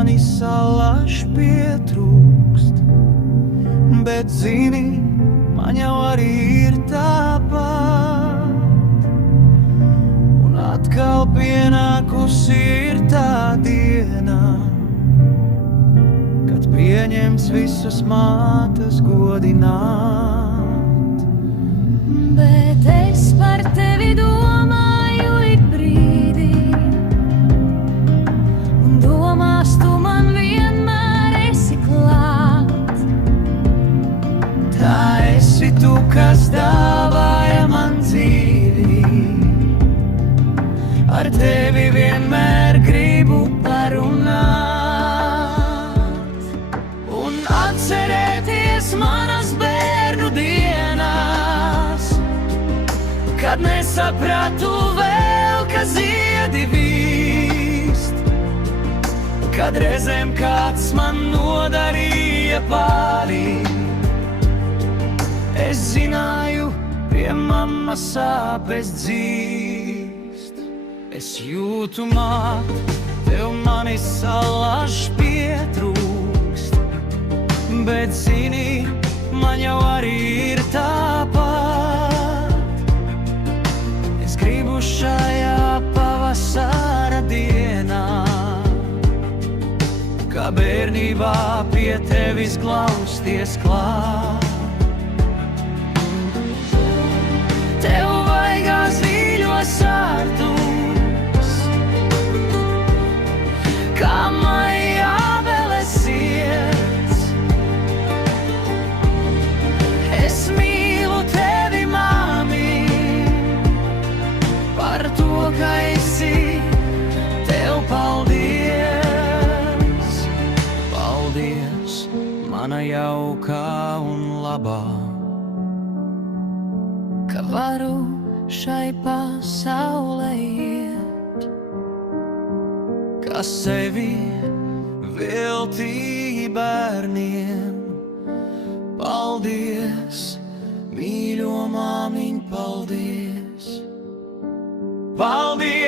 mani salaž pietrūkst, bet zini, man jau arī ir tāpat. Un atkal pienākusi ir tā diena, kad pieņems visas mātes godināt. Bet es par tevi domāju ik brīdī, un domās tu man vienmēr esi klāt. Tā esi tu, kas dāvāja man dzīvi, ar tevi vienmēr gribu parunāt un atcerēties manas bērnu dienās, kad nesapratu vēl, ka ziedi vīst, kad reizēm kāds man nodarīja pāri. Es zināju, pie mammas sāpes dzīst. Es jūtu, māt, tev mani salaž pietrūkst, bet zini, man jau arī ir tāpat. Es gribu šajā pavasara dienā, kā bērnībā pie tevis glausties klāt. Tev vaigās viļos ārtums, kā maijā vēl esies. Es mīlu tevi, māmi, par to, ka esi. Tev paldies, paldies, mana jaukā un labā, ka varu šai pasaulē iet, ka sevi veltīju bērniem. Paldies, mīļo māmiņ, paldies, paldies.